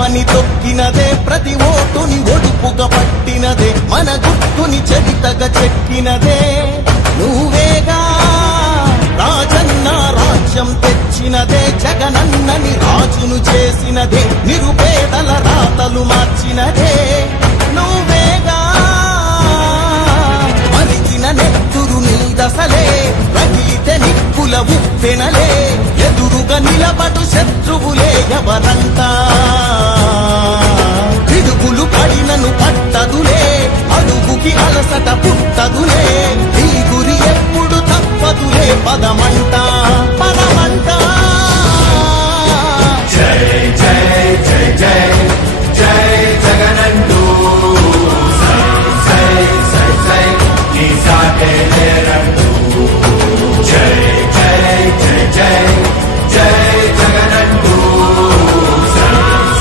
గడపని తొక్కినదే ప్రతి ఓటుని ఒడుపుగా పట్టినదే మన గుర్తుని చరితగా చెక్కినదే నువ్వేగా రాజన్న రాజ్యం తెచ్చినదే జగనన్నని రాజును చేసినదే నిరుపేదల రాతలు మార్చినదే నువ్వేగా మరిచిన నెత్తురు నీదసలే రగిలితే నిప్పుల ఉప్పెనలే ఎదురుగా నిలబడు శత్రువులే ఎవరంతా పిడుగులు పడినను పట్టదులే అడుగుకి అలసట పుట్టదులే ఈ గురి ఎప్పుడు తప్పదులే పదమంట పదమంట జై జై జై జై జై జగనంటూ సై సై సై సై నీ సాటే లేరంటూ జై జై జై జై జై జగనంటూ సై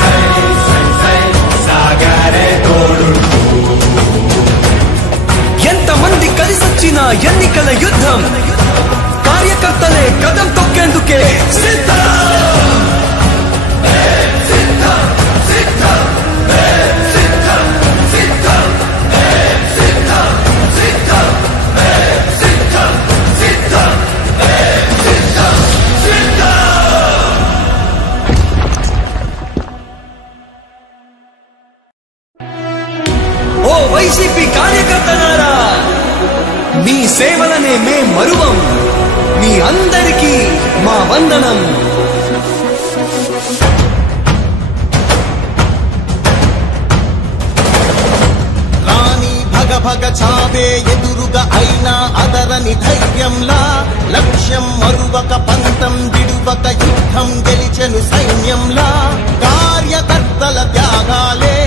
సై సై సై సాగరే తోడుంటూ ఎంతమంది కలిసొచ్చిన ఎన్నికల యుద్ధం కార్యకర్తలే కదం తొక్కేందుకే సిద్ధం ఓ వైసీపీ కార్యకర్తలారా మీ సేవలనే మే మరువం మీ అందరికీ మా వందనం రాణి భగ భగ చావే ఎదురుగా అయినా అదరని ధైర్యంలా లక్ష్యం మరువక పంతం విడువక యుద్ధం గెలిచెను సైన్యంలా కార్యకర్తల త్యాగాలే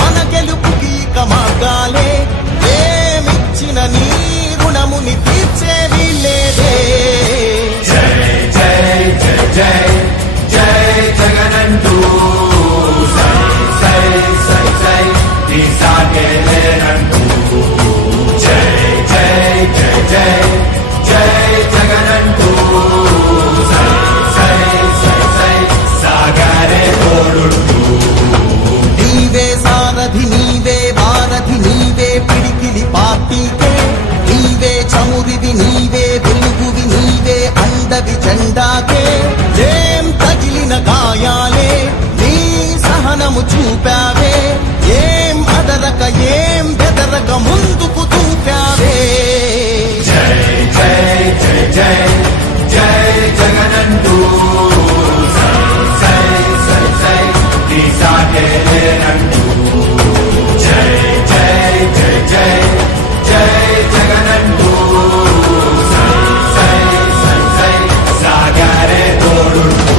మన గెలుపుకి మార్గాలే ఏమిచ్చిన నీ రుణముని తీర్చేవి లేదే జై జై జై జై జై జగనంటూ సై సై సై సై నీ సాగే లేరంటూ జై జై జై జై జై జగనంటూ సై సై సై సై సాగరే తోడుంటూ నీవే సారథి నీవే వారధి నీవే పిడికిలి పార్టీకే నీవే చమురివి నీవే వెలుగువి నీవే అండవి జెండాకే ఏం తగిలిన గాయాలే నీ సహనము చూపావే ఏం అదరక ఏం బెదరక ముందుకు దూపావే జై జై జై జై జై జగనంటూ సై సై సై సై నీ సాగే లేరంటూ జై జై జై జై జై జగనంటూ సై సై సై సై సాగరే తోడుంటూ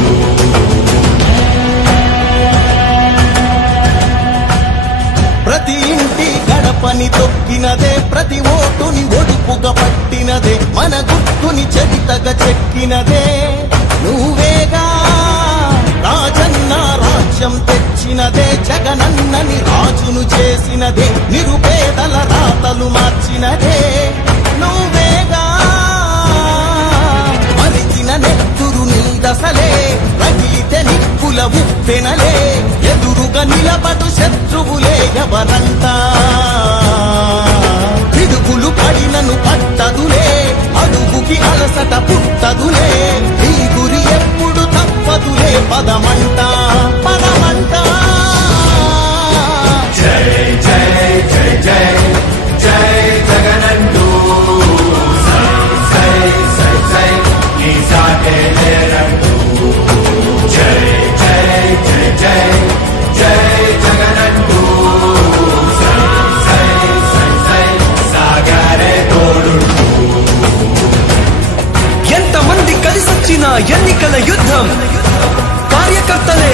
ప్రతి ఇంటి గడపని తొక్కినదే ప్రతి ఓటుని ఒడుపుగా పట్టినదే మన గుర్తుని చరితగా చెక్కినదే నువ్వేగా రాజన్న రాజ్యం తెచ్చినదే జగనన్నని రాజును చేసినదే నిరుపేదల రాతలు మార్చినదే నువ్వేగా మరిచిన నెత్తురు నీదసలే రగిలితే నిప్పుల ఉప్పెనలే ఎదురుగా నిలబడు శత్రువులే ఎవరంతా పిడుగులు పడినను పట్టదులే అడుగుకి అలసట పుట్టదులే ఈ గురి ఎప్పుడు తప్పదులే పదమంట పదమంట జై జై జై జై జై జగనంటూ సై సై సై సై నీ సాగే లేరంటూ జై జై జై జై జై జగనంటూ సై సై సై సై సాగరే తోడుంటూ ఎంతమంది కలిసొచ్చిన ఎన్నికల యుద్ధం కార్యకర్తలే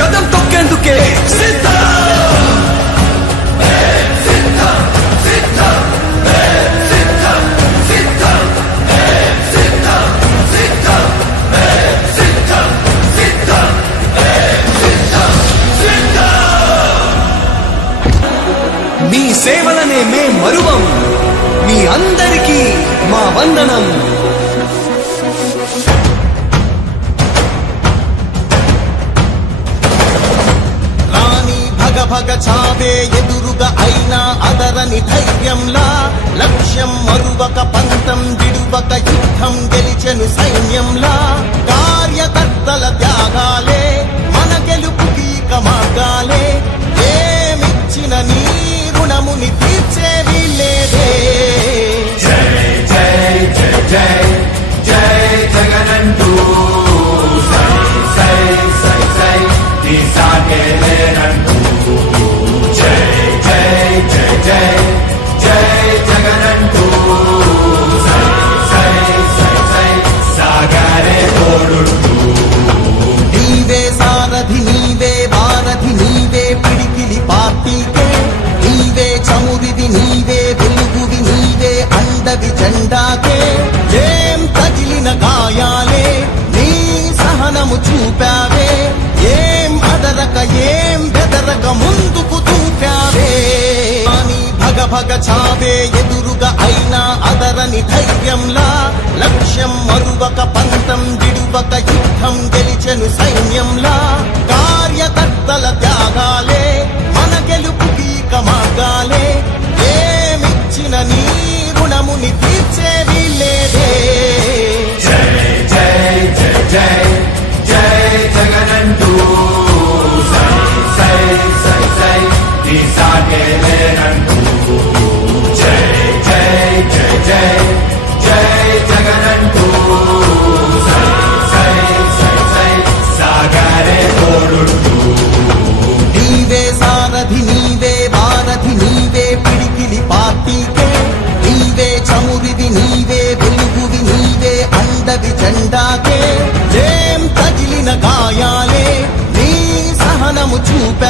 కదం తొక్కేందుకే సిద్ధం. మీ సేవలనే మే మరువం, మీ అందరికీ మా వందనం. రాణి భగ భగ చావే ఎదురుగా అయినా అదరని ధైర్యంలా, లక్ష్యం మరువక పంతం విడువక యుద్ధం గెలిచెను సైన్యంలా. కార్యకర్తల త్యాగాలే మన గెలుపుకి మార్గాలే, ఏమిచ్చిన నీ రుణముని తీర్చేవి లేదే. జై జై జై జై జై జగనంటూ సై సై సై సై నీ సాగే లేనంటూ. జై జై జై జై జై జగనంటూ సై సై సై సై సాగరే తోడుంటూ. నీవే సారథి నీవే వారధి నీవే పిడికిలి పార్టీకే, నీవే చమురిది నీవే వెలుగువి నీవే అండవి జెండాకే. ఏం తగిలిన గాయాలే నీ సహనము చూపావే, ఏం అదరక ఏం బెదరక ముందుకు చూపావే. అని భగ భగ చావే ఎదురుగా అయినా అదరని ధైర్యంలా, లక్ష్యం మరువక పంతం విడువక యుద్ధం గెలిచెను సైన్యంలా. కార్యకర్తల త్యాగాలే మన గెలుపుకి మార్గాలే, ఏమిచ్చిన నీ రుణముని తీర్చేవి లేదే. జై జై జై జై జై జగనంటూ సై సై సై సై నీ సాగే లేనంటూ. జై జై జై జై జై జగనంటూ సై సై సై సై సాగరే తోడుంటూ. నీవే సారథి నీవే వారధి నీవే పిడికిలి పార్టీకే, నీవే చమురిది నీవే వెలుగువి నీవే అండవి జెండాకే. ఏం తగిలిన గాయాలే నీ సహనము చూపా